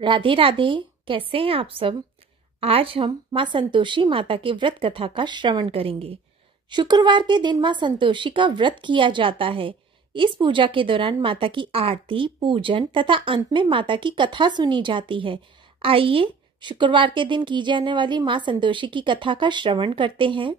राधे राधे। कैसे हैं आप सब। आज हम माँ संतोषी माता के व्रत कथा का श्रवण करेंगे। शुक्रवार के दिन माँ संतोषी का व्रत किया जाता है। इस पूजा के दौरान माता की आरती, पूजन तथा अंत में माता की कथा सुनी जाती है। आइए शुक्रवार के दिन की जाने वाली माँ संतोषी की कथा का श्रवण करते हैं।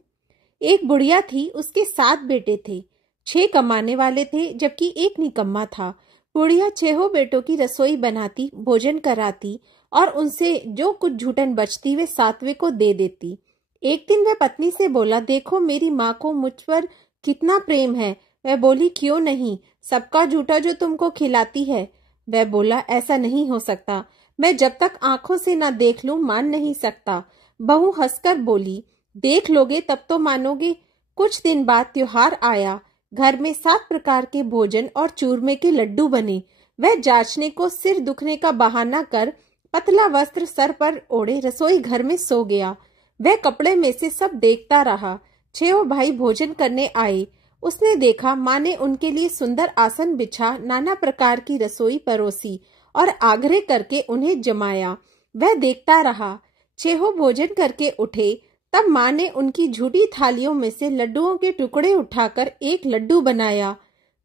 एक बुढ़िया थी, उसके 7 बेटे थे। 6 कमाने वाले थे जबकि एक निकम्मा था। बुढ़िया 6 बेटों की रसोई बनाती, भोजन कराती और उनसे जो कुछ झूठन बचती वे 7वें को दे देती। एक दिन वह पत्नी से बोला, देखो मेरी माँ को मुझ पर कितना प्रेम है। वह बोली, क्यों नहीं, सबका झूठा जो तुमको खिलाती है। वह बोला, ऐसा नहीं हो सकता, मैं जब तक आंखों से ना देख लूं मान नहीं सकता। बहू हंसकर बोली, देख लोगे तब तो मानोगे। कुछ दिन बाद त्योहार आया। घर में 7 प्रकार के भोजन और चूरमे के लड्डू बने। वह जांचने को सिर दुखने का बहाना कर पतला वस्त्र सर पर ओढ़े रसोई घर में सो गया। वह कपड़े में से सब देखता रहा। 6 भाई भोजन करने आए। उसने देखा माँ ने उनके लिए सुंदर आसन बिछा, नाना प्रकार की रसोई परोसी और आग्रह करके उन्हें जमाया। वह देखता रहा। 6 भोजन करके उठे। तब माँ ने उनकी झूठी थालियों में से लड्डुओं के टुकड़े उठाकर एक लड्डू बनाया।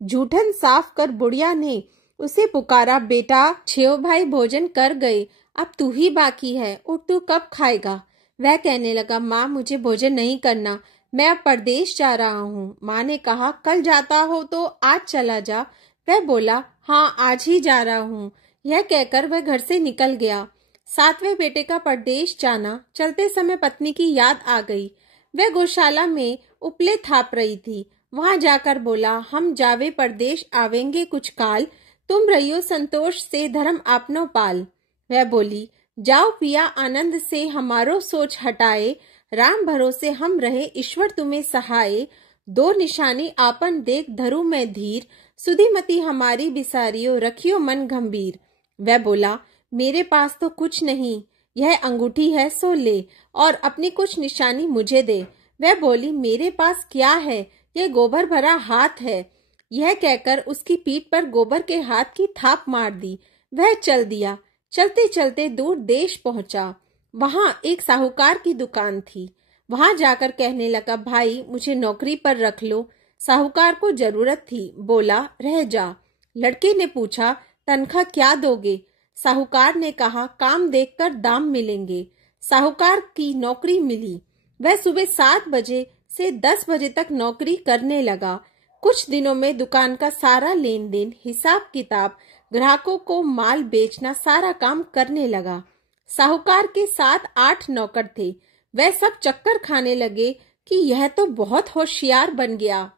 जूठन साफ कर बुढ़िया ने उसे पुकारा, बेटा 6 भाई भोजन कर गए, अब तू ही बाकी है, उठ तू कब खाएगा। वह कहने लगा, माँ मुझे भोजन नहीं करना, मैं अब परदेश जा रहा हूँ। माँ ने कहा, कल जाता हो तो आज चला जा। वह बोला, हाँ आज ही जा रहा हूँ। यह कहकर वह घर से निकल गया। 7वें बेटे का परदेश जाना। चलते समय पत्नी की याद आ गई। वह गौशाला में उपले थाप रही थी। वहां जाकर बोला, हम जावे परदेश आवेंगे कुछ काल, तुम रहियो संतोष से धर्म आपनो पाल। वह बोली, जाओ पिया आनंद से हमारो सोच हटाए, राम भरोसे हम रहे ईश्वर तुम्हें सहाय। 2 निशानी आपन देख धरू में धीर, सुधीमती हमारी बिसारियो रखियो मन गंभीर। वह बोला, मेरे पास तो कुछ नहीं, यह अंगूठी है सो ले और अपनी कुछ निशानी मुझे दे। वह बोली, मेरे पास क्या है, यह गोबर भरा हाथ है। यह कहकर उसकी पीठ पर गोबर के हाथ की थाप मार दी। वह चल दिया। चलते चलते दूर देश पहुंचा। वहां एक साहूकार की दुकान थी। वहां जाकर कहने लगा, भाई मुझे नौकरी पर रख लो। साहूकार को जरूरत थी, बोला, रह जा। लड़के ने पूछा, तनख्वाह क्या दोगे। साहूकार ने कहा, काम देखकर दाम मिलेंगे। साहूकार की नौकरी मिली। वह सुबह 7 बजे से 10 बजे तक नौकरी करने लगा। कुछ दिनों में दुकान का सारा लेन देन, हिसाब किताब, ग्राहकों को माल बेचना, सारा काम करने लगा। साहूकार के 7-8 नौकर थे। वह सब चक्कर खाने लगे कि यह तो बहुत होशियार बन गया।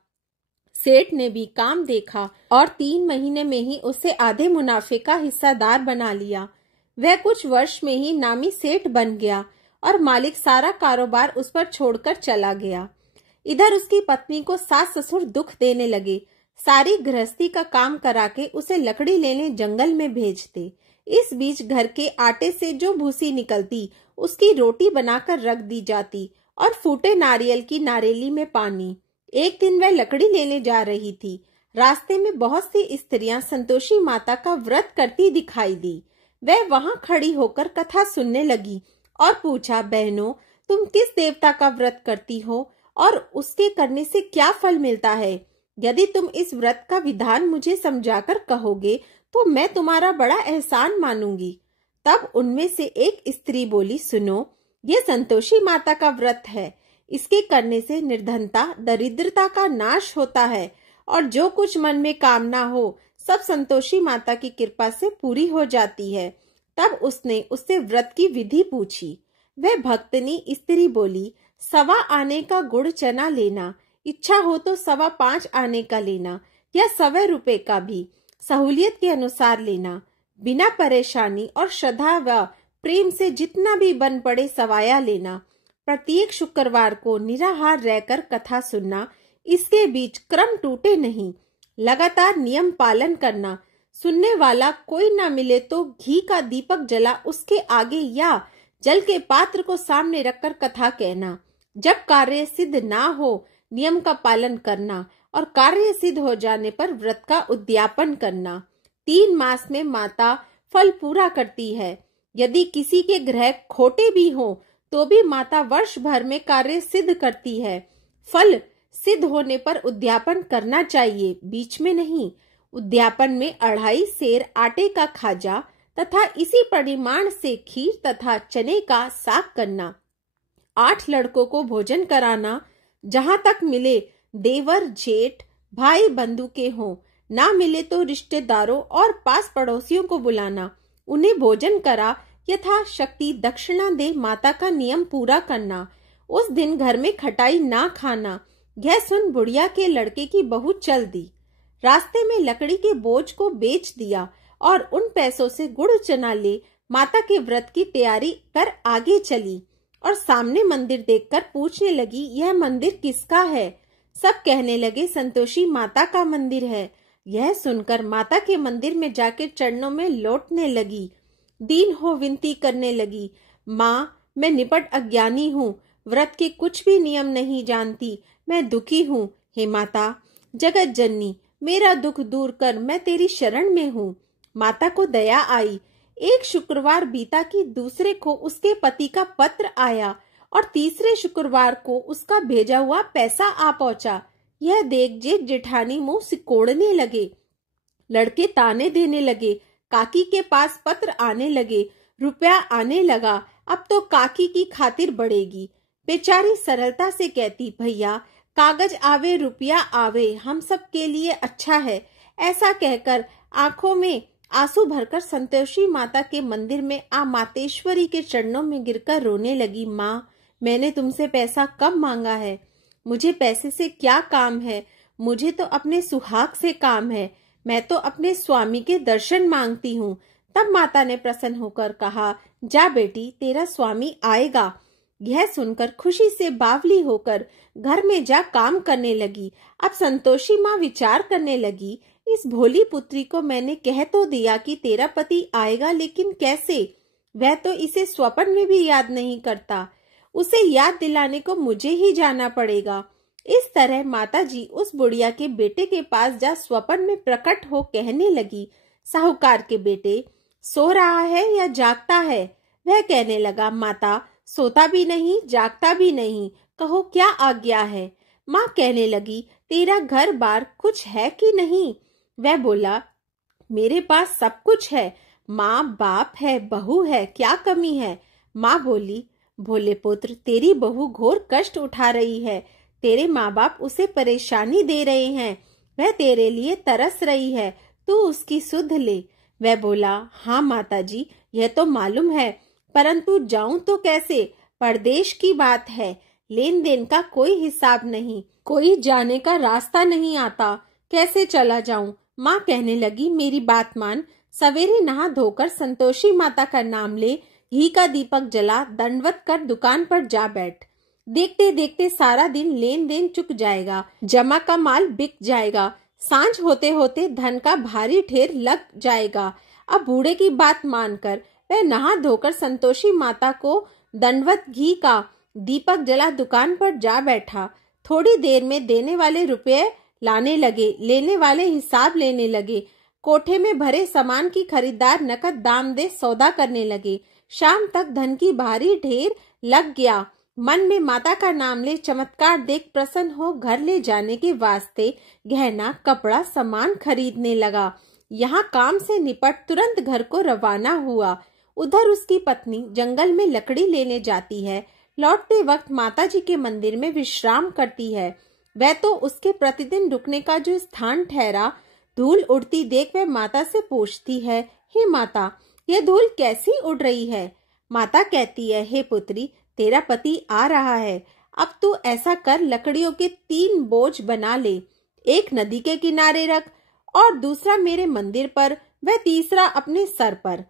सेठ ने भी काम देखा और 3 महीने में ही उसे आधे मुनाफे का हिस्सादार बना लिया। वह कुछ वर्ष में ही नामी सेठ बन गया और मालिक सारा कारोबार उस पर छोड़कर चला गया। इधर उसकी पत्नी को सास ससुर दुख देने लगे। सारी गृहस्थी का काम करा के उसे लकड़ी लेने जंगल में भेजते। इस बीच घर के आटे से जो भूसी निकलती उसकी रोटी बनाकर रख दी जाती और फूटे नारियल की नारेली में पानी। एक दिन वह लकड़ी लेने जा रही थी। रास्ते में बहुत सी स्त्रियां संतोषी माता का व्रत करती दिखाई दी। वह वहां खड़ी होकर कथा सुनने लगी और पूछा, बहनों तुम किस देवता का व्रत करती हो और उसके करने से क्या फल मिलता है। यदि तुम इस व्रत का विधान मुझे समझाकर कहोगे तो मैं तुम्हारा बड़ा एहसान मानूंगी। तब उनमें से एक स्त्री बोली, सुनो, ये संतोषी माता का व्रत है। इसके करने से निर्धनता, दरिद्रता का नाश होता है और जो कुछ मन में कामना हो सब संतोषी माता की कृपा से पूरी हो जाती है। तब उसने उससे व्रत की विधि पूछी। वह भक्तनी स्त्री बोली, 1.25 आने का गुड़ चना लेना, इच्छा हो तो 5.25 आने का लेना या 100 रुपए का भी, सहूलियत के अनुसार लेना। बिना परेशानी और श्रद्धा व प्रेम से जितना भी बन पड़े सवाया लेना। प्रत्येक शुक्रवार को निराहार रहकर कथा सुनना। इसके बीच क्रम टूटे नहीं। लगातार नियम पालन करना। सुनने वाला कोई ना मिले तो घी का दीपक जला उसके आगे या जल के पात्र को सामने रखकर कथा कहना। जब कार्य सिद्ध ना हो नियम का पालन करना और कार्य सिद्ध हो जाने पर व्रत का उद्यापन करना। 3 मास में माता फल पूरा करती है। यदि किसी के ग्रह खोटे भी हों तो भी माता वर्ष भर में कार्य सिद्ध करती है। फल सिद्ध होने पर उद्यापन करना चाहिए, बीच में नहीं। उद्यापन में 2.5 सेर आटे का खाजा तथा इसी परिमाण से खीर तथा चने का साग करना। 8 लड़कों को भोजन कराना, जहां तक मिले देवर जेठ भाई बंधु के हों, ना मिले तो रिश्तेदारों और पास पड़ोसियों को बुलाना, उन्हें भोजन करा यथाशक्ति दक्षिणा दे माता का नियम पूरा करना। उस दिन घर में खटाई ना खाना। यह सुन बुढ़िया के लड़के की बहू चल दी। रास्ते में लकड़ी के बोझ को बेच दिया और उन पैसों से गुड़ चना ले माता के व्रत की तैयारी कर आगे चली और सामने मंदिर देखकर पूछने लगी, यह मंदिर किसका है? सब कहने लगे, संतोषी माता का मंदिर है। यह सुनकर माता के मंदिर में जाकर चरणों में लौटने लगी, दीन हो विनती करने लगी, माँ मैं निपट अज्ञानी हूँ, व्रत के कुछ भी नियम नहीं जानती, मैं दुखी हूँ। हे माता जगत जननी, मेरा दुख दूर कर, मैं तेरी शरण में हूँ। माता को दया आई। एक शुक्रवार बीता कि दूसरे को उसके पति का पत्र आया और तीसरे शुक्रवार को उसका भेजा हुआ पैसा आ पहुंचा। यह देख जेठ जेठानी मुंह सिकोड़ने लगे। लड़के ताने देने लगे। काकी के पास पत्र आने लगे, रुपया आने लगा, अब तो काकी की खातिर बढ़ेगी। बेचारी सरलता से कहती, भैया कागज आवे रुपया आवे, हम सब के लिए अच्छा है। ऐसा कहकर आंखों में आंसू भरकर संतोषी माता के मंदिर में आ मातेश्वरी के चरणों में गिरकर रोने लगी। माँ मैंने तुमसे पैसा कब मांगा है? मुझे पैसे से क्या काम है? मुझे तो अपने सुहाग से काम है। मैं तो अपने स्वामी के दर्शन मांगती हूँ। तब माता ने प्रसन्न होकर कहा, जा बेटी तेरा स्वामी आएगा। यह सुनकर खुशी से बावली होकर घर में जा काम करने लगी। अब संतोषी माँ विचार करने लगी, इस भोली पुत्री को मैंने कह तो दिया कि तेरा पति आएगा, लेकिन कैसे? वह तो इसे स्वप्न में भी याद नहीं करता। उसे याद दिलाने को मुझे ही जाना पड़ेगा। इस तरह माताजी उस बुढ़िया के बेटे के पास जा स्वप्न में प्रकट हो कहने लगी, साहूकार के बेटे सो रहा है या जागता है? वह कहने लगा, माता सोता भी नहीं जागता भी नहीं, कहो क्या आज्ञा है? माँ कहने लगी, तेरा घर बार कुछ है कि नहीं? वह बोला, मेरे पास सब कुछ है, माँ बाप है, बहू है, क्या कमी है? माँ बोली, भोले पुत्र तेरी बहू घोर कष्ट उठा रही है, तेरे माँ बाप उसे परेशानी दे रहे हैं, वह तेरे लिए तरस रही है, तू उसकी सुध ले। वह बोला, हाँ माताजी यह तो मालूम है, परंतु जाऊं तो कैसे? परदेश की बात है, लेन देन का कोई हिसाब नहीं, कोई जाने का रास्ता नहीं आता, कैसे चला जाऊं? माँ कहने लगी, मेरी बात मान, सवेरे नहा धोकर संतोषी माता का नाम ले, घी का दीपक जला, दंडवत कर दुकान पर जा बैठ। देखते देखते सारा दिन लेन देन चुक जाएगा, जमा का माल बिक जाएगा, सांझ होते होते धन का भारी ढेर लग जाएगा। अब बूढ़े की बात मानकर वह नहा धोकर संतोषी माता को दंडवत घी का दीपक जला दुकान पर जा बैठा। थोड़ी देर में देने वाले रुपए लाने लगे, लेने वाले हिसाब लेने लगे। कोठे में भरे सामान की खरीदार नकद दाम दे सौदा करने लगे। शाम तक धन की भारी ढेर लग गया। मन में माता का नाम ले चमत्कार देख प्रसन्न हो घर ले जाने के वास्ते गहना कपड़ा सामान खरीदने लगा। यहाँ काम से निपट तुरंत घर को रवाना हुआ। उधर उसकी पत्नी जंगल में लकड़ी लेने जाती है। लौटते वक्त माताजी के मंदिर में विश्राम करती है। वह तो उसके प्रतिदिन रुकने का जो स्थान ठहरा। धूल उड़ती देख वह माता से पूछती है, हे माता यह धूल कैसी उड़ रही है? माता कहती है, हे पुत्री तेरा पति आ रहा है, अब तू ऐसा कर लकड़ियों के 3 बोझ बना ले, एक नदी के किनारे रख और दूसरा मेरे मंदिर पर, वह तीसरा अपने सर पर।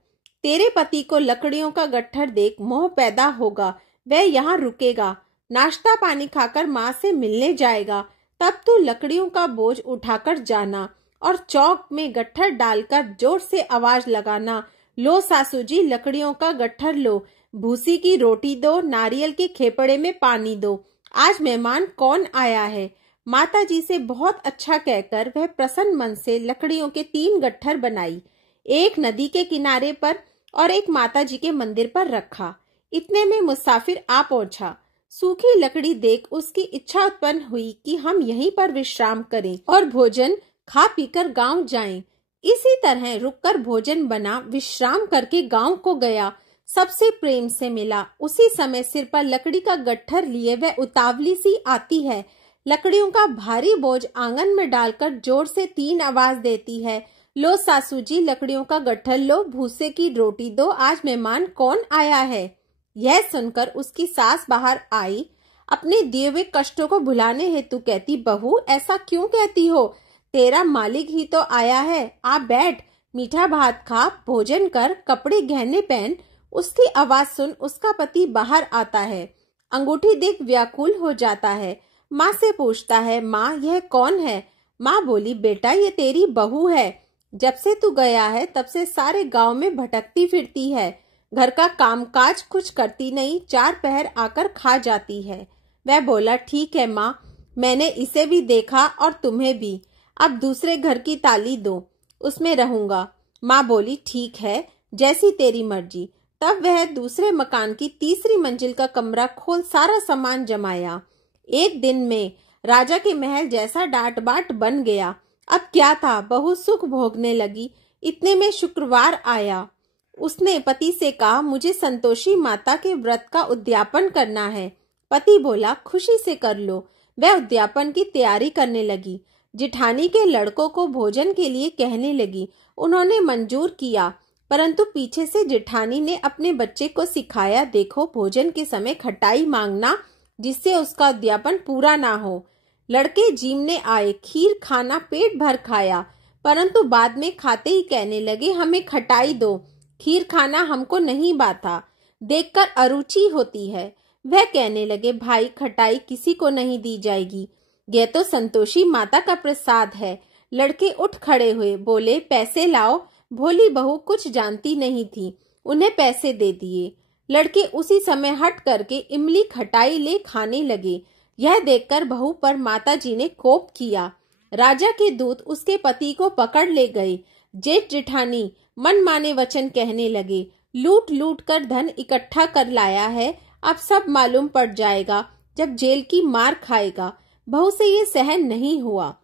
तेरे पति को लकड़ियों का गट्ठर देख मोह पैदा होगा, वह यहाँ रुकेगा, नाश्ता पानी खाकर माँ से मिलने जाएगा। तब तू लकड़ियों का बोझ उठाकर जाना और चौक में गट्ठर डालकर जोर से आवाज लगाना, लो सासू जी लकड़ियों का गट्ठर लो, भूसी की रोटी दो, नारियल के खेपड़े में पानी दो, आज मेहमान कौन आया है। माता जी से बहुत अच्छा कहकर वह प्रसन्न मन से लकड़ियों के 3 गट्ठर बनाई, एक नदी के किनारे पर, और एक माताजी के मंदिर पर रखा। इतने में मुसाफिर आ पहुंचा। सूखी लकड़ी देख उसकी इच्छा उत्पन्न हुई कि हम यहीं पर विश्राम करें और भोजन खा पीकर गांव जाएं। इसी तरह रुककर भोजन बना, विश्राम करके गांव को गया, सबसे प्रेम से मिला। उसी समय सिर पर लकड़ी का गट्ठर लिए वह उतावली सी आती है। लकड़ियों का भारी बोझ आंगन में डालकर जोर से 3 आवाज देती है, लो सासू जी लकड़ियों का गट्ठर लो, भूसे की रोटी दो, आज मेहमान कौन आया है। यह सुनकर उसकी सास बाहर आई। अपने दिए हुए कष्टों को भुलाने हेतु कहती, बहू ऐसा क्यों कहती हो, तेरा मालिक ही तो आया है, आप बैठ, मीठा भात खा, भोजन कर, कपड़े गहने पहन। उसकी आवाज सुन उसका पति बाहर आता है। अंगूठी देख व्याकुल हो जाता है। माँ से पूछता है, माँ यह कौन है। माँ बोली, बेटा ये तेरी बहू है, जब से तू गया है तब से सारे गांव में भटकती फिरती है, घर का कामकाज कुछ करती नहीं, 4 पहर आकर खा जाती है। वह बोला, ठीक है माँ, मैंने इसे भी देखा और तुम्हें भी, अब दूसरे घर की ताली दो, उसमें रहूंगा। माँ बोली, ठीक है, जैसी तेरी मर्जी। तब वह दूसरे मकान की 3री मंजिल का कमरा खोल सारा सामान जमाया। एक दिन में राजा के महल जैसा डांट बाट बन गया। अब क्या था, बहू सुख भोगने लगी। इतने में शुक्रवार आया। उसने पति से कहा, मुझे संतोषी माता के व्रत का उद्यापन करना है। पति बोला, खुशी से कर लो। वह उद्यापन की तैयारी करने लगी। जिठानी के लड़कों को भोजन के लिए कहने लगी। उन्होंने मंजूर किया, परंतु पीछे से जिठानी ने अपने बच्चे को सिखाया, देखो भोजन के समय खटाई मांगना, जिससे उसका उद्यापन पूरा ना हो। लड़के जीमने आए, खीर खाना पेट भर खाया, परंतु बाद में खाते ही कहने लगे, हमें खटाई दो, खीर खाना हमको नहीं बाता, देखकर अरुचि होती है। वह कहने लगे, भाई खटाई किसी को नहीं दी जाएगी, यह तो संतोषी माता का प्रसाद है। लड़के उठ खड़े हुए, बोले, पैसे लाओ। भोली बहू कुछ जानती नहीं थी, उन्हें पैसे दे दिए। लड़के उसी समय हट करके इमली खटाई ले खाने लगे। यह देखकर बहू पर माताजी ने कोप किया। राजा के दूत उसके पति को पकड़ ले गए। जेठ जिठानी मनमाने वचन कहने लगे, लूट लूट कर धन इकट्ठा कर लाया है, अब सब मालूम पड़ जाएगा, जब जेल की मार खाएगा। बहू से ये सहन नहीं हुआ।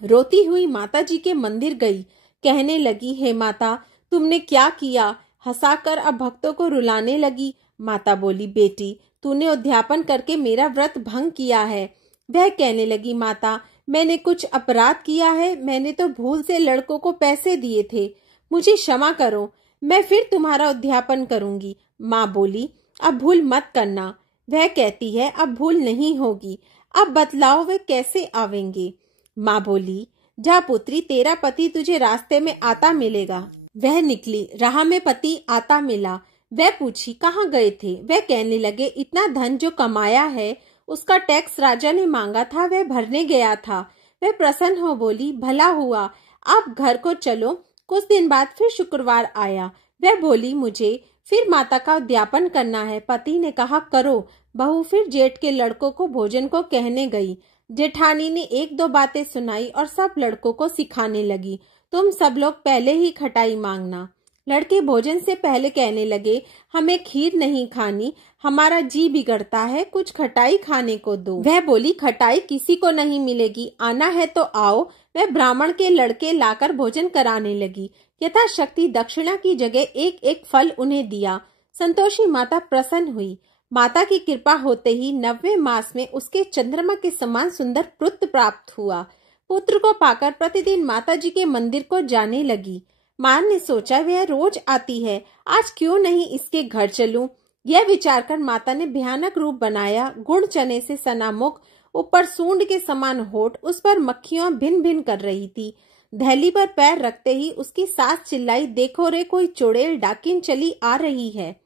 रोती हुई माताजी के मंदिर गई, कहने लगी, हे माता तुमने क्या किया। हंसाकर अब भक्तों को रुलाने लगी। माता बोली, बेटी तूने उद्यापन करके मेरा व्रत भंग किया है। वह कहने लगी, माता मैंने कुछ अपराध किया है, मैंने तो भूल से लड़कों को पैसे दिए थे, मुझे क्षमा करो, मैं फिर तुम्हारा उद्यापन करूंगी। माँ बोली, अब भूल मत करना। वह कहती है, अब भूल नहीं होगी, अब बतलाओ वे कैसे आवेंगे। माँ बोली, जा पुत्री, तेरा पति तुझे रास्ते में आता मिलेगा। वह निकली, राह में पति आता मिला। वह पूछी, कहाँ गए थे। वह कहने लगे, इतना धन जो कमाया है उसका टैक्स राजा ने मांगा था, वह भरने गया था। वह प्रसन्न हो बोली, भला हुआ, आप घर को चलो। कुछ दिन बाद फिर शुक्रवार आया। वह बोली, मुझे फिर माता का उद्यापन करना है। पति ने कहा, करो। बहू फिर जेठ के लड़कों को भोजन को कहने गई। जेठानी ने 1-2 बातें सुनाई और सब लड़कों को सिखाने लगी, तुम सब लोग पहले ही खटाई मांगना। लड़के भोजन से पहले कहने लगे, हमें खीर नहीं खानी, हमारा जी बिगड़ता है, कुछ खटाई खाने को दो। वह बोली, खटाई किसी को नहीं मिलेगी, आना है तो आओ। वह ब्राह्मण के लड़के लाकर भोजन कराने लगी। यथाशक्ति दक्षिणा की जगह 1-1 फल उन्हें दिया। संतोषी माता प्रसन्न हुई। माता की कृपा होते ही 9वें मास में उसके चंद्रमा के समान सुंदर पुत्र प्राप्त हुआ। पुत्र को पाकर प्रतिदिन माताजी के मंदिर को जाने लगी। माँ ने सोचा, वह रोज आती है, आज क्यों नहीं इसके घर चलूं। यह विचार कर माता ने भयानक रूप बनाया। गुड़ चने से सना मुख, ऊपर सूंड के समान होठ, उस पर मक्खियां भिन भिन कर रही थी। दहली पर पैर रखते ही उसकी सास चिल्लाई, देखो रे कोई चुड़ैल डाकिन चली आ रही है,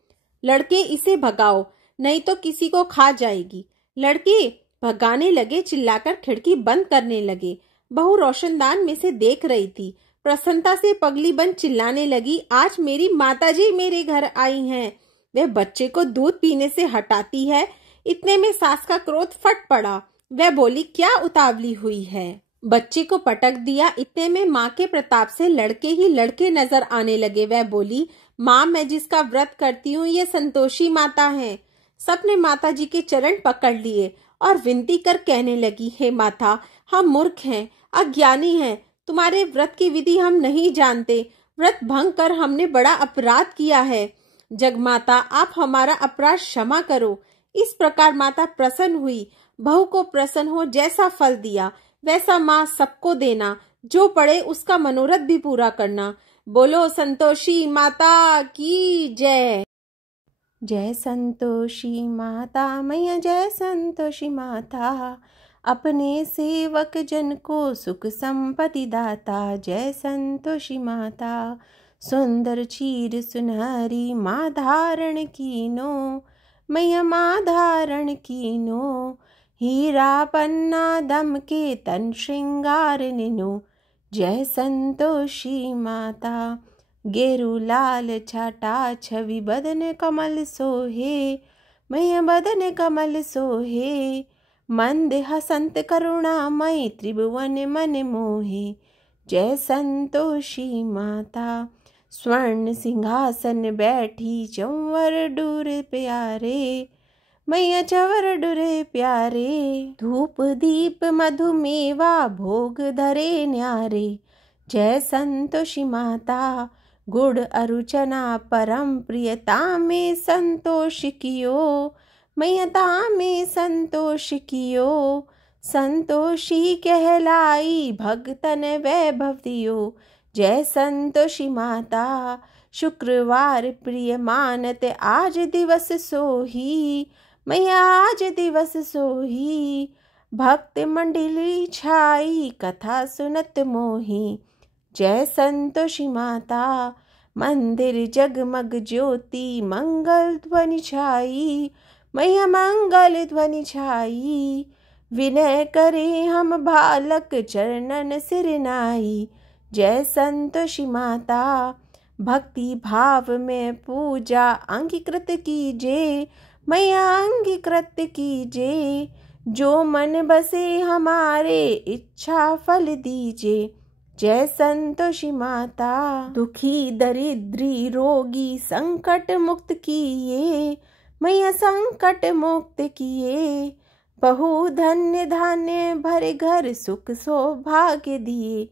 लड़के इसे भगाओ नहीं तो किसी को खा जाएगी। लड़के भगाने लगे, चिल्लाकर खिड़की बंद करने लगे। बहू रोशनदान में से देख रही थी। प्रसन्नता से पगली बन चिल्लाने लगी, आज मेरी माताजी मेरे घर आई हैं। वह बच्चे को दूध पीने से हटाती है। इतने में सास का क्रोध फट पड़ा। वह बोली, क्या उतावली हुई है। बच्चे को पटक दिया। इतने में माँ के प्रताप से लड़के ही लड़के नजर आने लगे। वह बोली, माँ, मैं जिसका व्रत करती हूँ ये संतोषी माता है। सबने माता जी के चरण पकड़ लिए और विनती कर कहने लगी, हे माता, हम मूर्ख हैं, अज्ञानी हैं, तुम्हारे व्रत की विधि हम नहीं जानते। व्रत भंग कर हमने बड़ा अपराध किया है। जगमाता, आप हमारा अपराध क्षमा करो। इस प्रकार माता प्रसन्न हुई। बहू को प्रसन्न हो जैसा फल दिया वैसा माँ सबको देना, जो पड़े उसका मनोरथ भी पूरा करना। बोलो संतोषी माता की जय। जय संतोषी माता मैया, जय संतोषी माता, अपने सेवक जन को सुख संपत्ति दाता। जय संतोषी माता, सुंदर चीर सुनहरी माँ धारण कीनो, मैया माँ धारण कीनो, हीरा पन्ना दम के तन श्रृंगार निनो। जय संतोषी माता, गेरु लाल छाटा छवि बदन कमल सोहे, मैया बदन कमल सोहे, मंद हसंत करुणामयी त्रिभुवन मन मोहे। जय संतोषी माता, स्वर्ण सिंहासन बैठी चंवर डूर प्यारे, मैया चंवर डूरे प्यारे, धूप दीप मधुमेवा भोग धरे न्यारे। जय संतोषी माता, गुड़ अरुचना परम प्रियता में संतोष कियो, मैया में संतोष कियो, संतोषी कहलाई भक्तन वैभव दियो। जय संतोषी माता, शुक्रवार प्रिय मानत आज दिवस सोही, मैया आज दिवस सोही, भक्त मंडली छाई कथा सुनत मोही। जय संतोषी माता, मंदिर जगमग ज्योति मंगल ध्वनि छाई, मैया मंगल ध्वनि छाई, विनय करे हम बालक चरणन सिर नाई। जय संतोषी माता, भक्ति भाव में पूजा अंगीकृत कीजे, मैया अंगीकृत कीजे, जो मन बसे हमारे इच्छा फल दीजे। जय संतोषी माता, दुखी दरिद्री रोगी संकट मुक्त किए, मैया संकट मुक्त किए, बहु धन्य धान्य भरे घर सुख सौभाग्य दिए।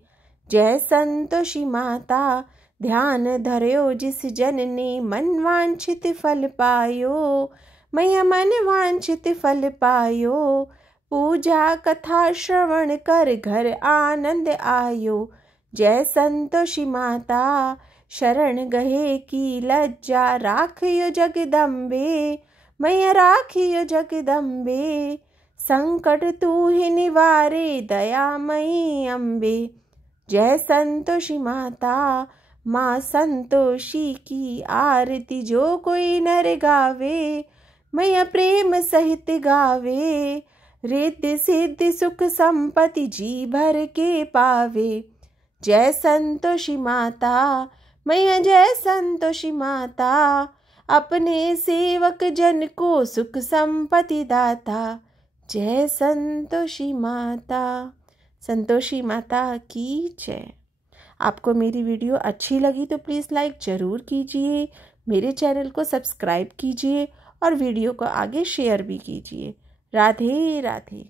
जय संतोषी माता, ध्यान धर्यो जिस जन ने मन वांछित फल पायो, मैया मन वांछित फल पायो, पूजा कथा श्रवण कर घर आनंद आयो। जय संतोषी माता, शरण गहे की लज्जा राखियो जगदम्बे, मैया राखियो जगदम्बे, संकट तू ही निवारे दयामयी अम्बे। जय संतोषी माता, माँ संतोषी की आरती जो कोई नर गावे, मैया प्रेम सहित गावे, रिद्धि सिद्धि सुख संपत्ति जी भर के पावे। जय संतोषी माता, मैया जय संतोषी माता, अपने सेवक जन को सुख संपत्ति दाता। जय संतोषी माता, संतोषी माता की जय। आपको मेरी वीडियो अच्छी लगी तो प्लीज़ लाइक ज़रूर कीजिए, मेरे चैनल को सब्सक्राइब कीजिए और वीडियो को आगे शेयर भी कीजिए। राधे राधे।